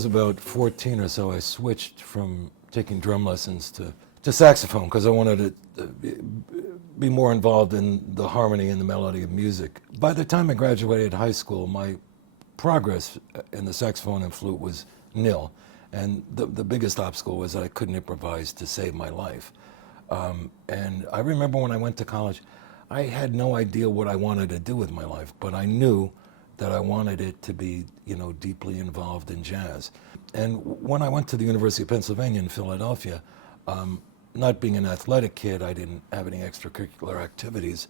was about 14 or so, I switched from taking drum lessons to saxophone because I wanted to be more involved in the harmony and the melody of music. By the time I graduated high school, my progress in the saxophone and flute was nil. And the biggest obstacle was that I couldn't improvise to save my life. And I remember when I went to college, I had no idea what I wanted to do with my life, but I knew that I wanted it to be, deeply involved in jazz. And when I went to the University of Pennsylvania in Philadelphia, not being an athletic kid, I didn't have any extracurricular activities.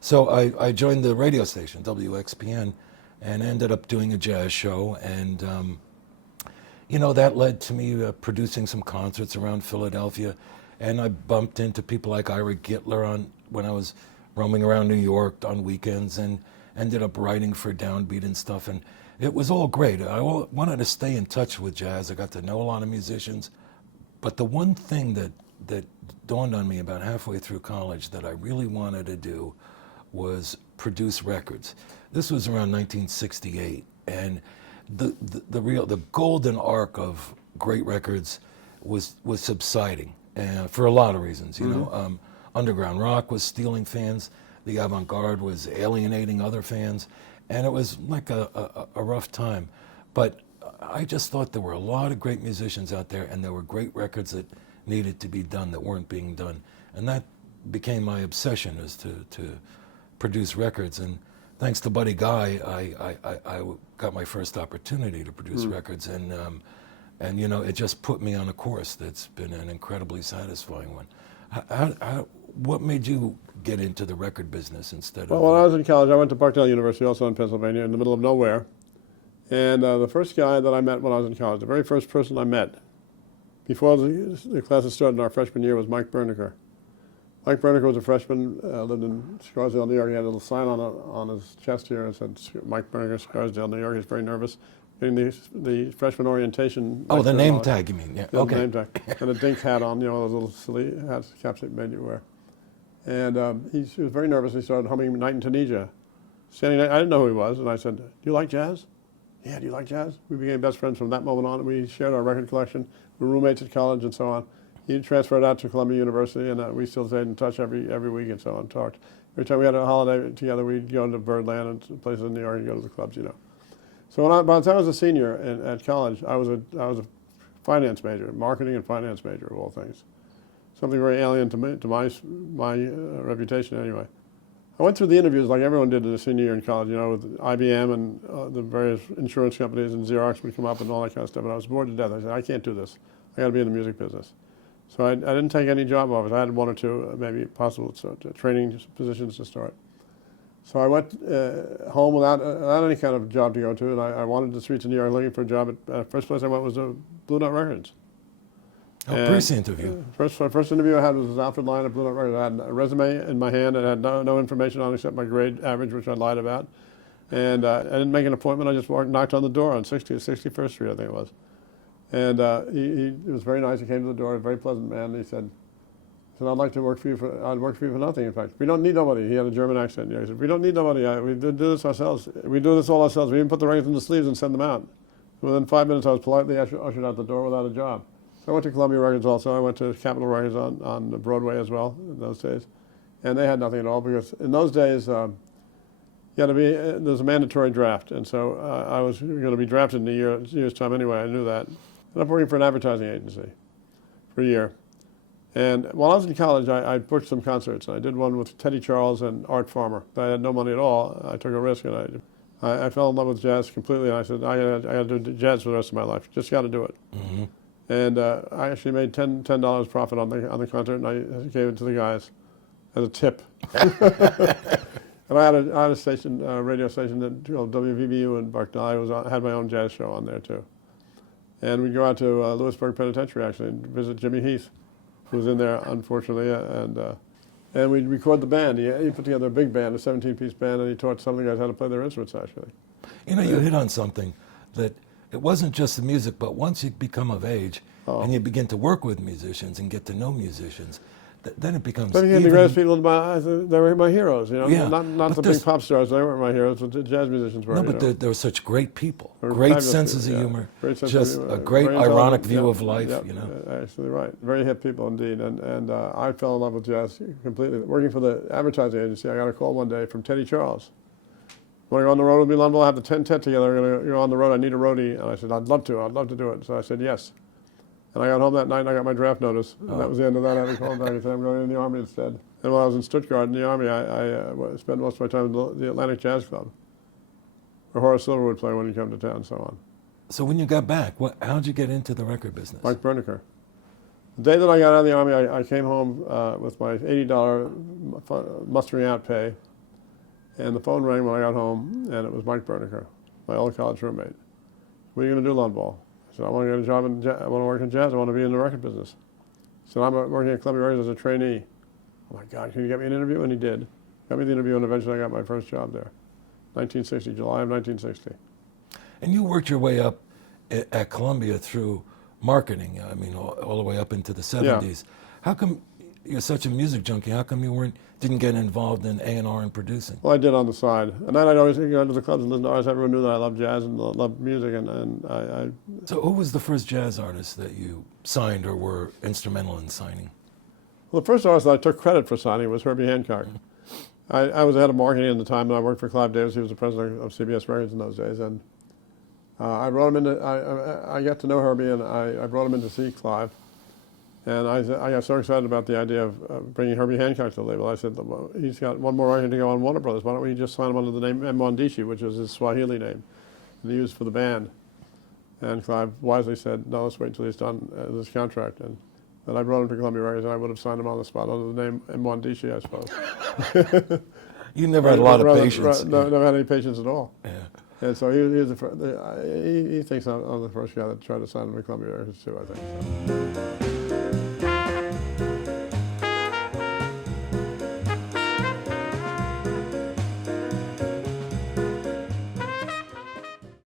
So I joined the radio station, WXPN, and ended up doing a jazz show. And, that led to me producing some concerts around Philadelphia. And I bumped into people like Ira Gittler when I was roaming around New York on weekends, and ended up writing for Downbeat and stuff. And it was all great. I wanted to stay in touch with jazz. I got to know a lot of musicians. But the one thing that dawned on me about halfway through college that I really wanted to do was produce records. This was around 1968, and the golden arc of great records was subsiding, for a lot of reasons. Underground rock was stealing fans, the avant-garde was alienating other fans, and it was like a rough time. But I just thought there were a lot of great musicians out there, and there were great records that needed to be done that weren't being done. And that became my obsession, is to produce records. And thanks to Buddy Guy, I got my first opportunity to produce records. And it just put me on a course that's been an incredibly satisfying one. What made you get into the record business instead of... Well, when I was in college, I went to Parkdale University, also in Pennsylvania, in the middle of nowhere. And the first guy that I met when I was in college, the very first person I met before the classes started in our freshman year, was Mike Berniker. Mike Berniker was a freshman, lived in Scarsdale, New York. He had a little sign on his chest here that said, Mike Berniker, Scarsdale, New York. He was very nervous. Getting the freshman orientation. Oh, the name tag, you mean? Yeah, okay. The name tag. And a dink hat on, those little silly hats, caps they made you wear. And he was very nervous. He started humming Night in Tunisia. Standing there, I didn't know who he was, and I said, "Do you like jazz?" "Yeah, do you like jazz?" We became best friends from that moment on. We shared our record collection. We were roommates at college and so on. He transferred out to Columbia University, and we still stayed in touch every week and so on, talked. Every time we had a holiday together, we'd go to Birdland and places in New York and go to the clubs, So by the time I was a senior at college, I was a finance major, marketing and finance major of all things. Something very alien to me, to my reputation anyway. I went through the interviews like everyone did in the senior year in college, with IBM and the various insurance companies, and Xerox would come up and all that kind of stuff, and I was bored to death. I said, I can't do this. I got to be in the music business. So I didn't take any job offers. I had one or two, maybe possible training positions to start. So I went home without any kind of job to go to, and I wandered the streets of New York looking for a job. The first place I went was Blue Note Records. Oh, pre-interview interview. First interview I had was Alfred Lyon at Blue Note Records. I had a resume in my hand. It had no information on it except my grade average, which I lied about. And I didn't make an appointment. I just knocked on the door on 61st Street, I think it was. And he was very nice. He came to the door, a very pleasant man. He said, I'd like to work for you I'd work for you for nothing, in fact. We don't need nobody. He had a German accent. He said, we don't need nobody. We do this ourselves. We do this all ourselves. We even put the records in the sleeves and send them out. Within 5 minutes, I was politely ushered out the door without a job. So I went to Columbia Records also. I went to Capitol Records on Broadway as well in those days. And they had nothing at all because in those days, you had to be, there was a mandatory draft. And so I was going to be drafted in a year's time anyway. I knew that. Ended up working for an advertising agency for a year. And while I was in college, I booked some concerts. I did one with Teddy Charles and Art Farmer. I had no money at all. I took a risk, and I fell in love with jazz completely. And I said, I got to do jazz for the rest of my life. Just got to do it. Mm-hmm. And I actually made $10 profit on the concert, and I gave it to the guys as a tip. And I had a station, radio station that WVBU in Bucknell. I had my own jazz show on there too. And we'd go out to Lewisburg Penitentiary actually and visit Jimmy Heath, who was in there unfortunately, and we'd record the band. He put together a big band, a 17-piece band, and he taught some of the guys how to play their instruments actually. You hit on something that it wasn't just the music, but once you become of age and you begin to work with musicians and get to know musicians, then it becomes They became the even- greatest people in my eyes. They were my heroes, you know. Yeah, Not but the there's- big pop stars. They weren't my heroes. But the jazz musicians were. No, you but know. there were such great people, They were great fabulous senses people, of yeah. humor, Great sense of just humor, a great very ironic intelligent, view yeah, of life, yeah, you know. Absolutely right. Very hip people indeed, and I fell in love with jazz completely. Working for the advertising agency, I got a call one day from Teddy Charles. Want to go on the road with me, Lundvall? I have the 10 together. We're going to go on the road. I need a roadie. And I said, I'd love to do it. So I said, yes. And I got home that night and I got my draft notice. And that was the end of that. I had to call him back and say, I'm going in the Army instead. And while I was in Stuttgart in the Army, I spent most of my time in the Atlantic Jazz Club, where Horace Silver would play when he came to town and so on. So when you got back, how'd you get into the record business? Mike Berniker. The day that I got out of the Army, I came home with my $80 mustering out pay. And the phone rang when I got home, and it was Mike Berniker, my old college roommate. What are you going to do, Lundvall? I said, I want to get a job I want to work in jazz. I want to be in the record business. He said, I'm working at Columbia Records as a trainee. Oh my God, can you get me an interview? And he did. Got me the interview, and eventually I got my first job there. 1960, July of 1960. And you worked your way up at Columbia through marketing, I mean, all the way up into the 70s. How come you're such a music junkie? How come you didn't get involved in A&R and producing? Well, I did on the side. And then I'd always go to the clubs and listen to artists. Everyone knew that I loved jazz and loved music. And I So who was the first jazz artist that you signed or were instrumental in signing? Well, the first artist that I took credit for signing was Herbie Hancock. I was the head of marketing at the time, and I worked for Clive Davis. He was the president of CBS Records in those days. And I brought him in. I got to know Herbie, and I brought him in to see Clive. And I got so excited about the idea of bringing Herbie Hancock to the label. I said, well, he's got one more record to go on Warner Brothers. Why don't we just sign him under the name Mwandishi, which was his Swahili name, and he used for the band. And Clive wisely said, no, let's wait until he's done this contract. And then I brought him to Columbia Records, and I would have signed him on the spot under the name Mwandishi, I suppose. You never had a lot of patience. Never had any patience at all. Yeah. And so he thinks I'm the first guy that tried to sign him to Columbia Records too, I think. So.